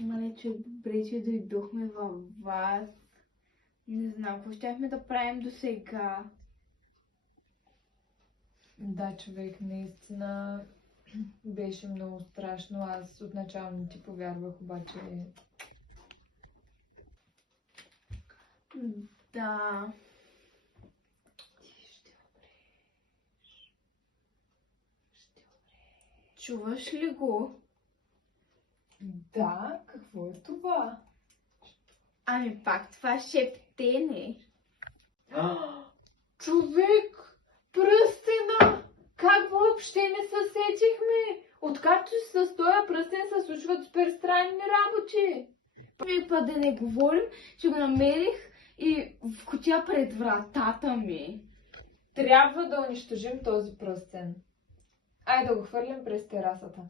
Мале, че добре, че дойдохме във вас. Не знам, какво щяхме да правим до сега. Да, човек, наистина беше много страшно. Аз отначало не ти повярвах, обаче... Да. Ти ще умреш. Чуваш ли го? Да, какво е това? Ами пак това шептене. Човек, пръстена! Как въобще не се сетихме? Откакто си с този пръстен се случват супер странни работи. Човек, па да не говорим, че го намерих и в кутия пред вратата ми. Трябва да унищожим този пръстен. Айде да го хвърлим през терасата.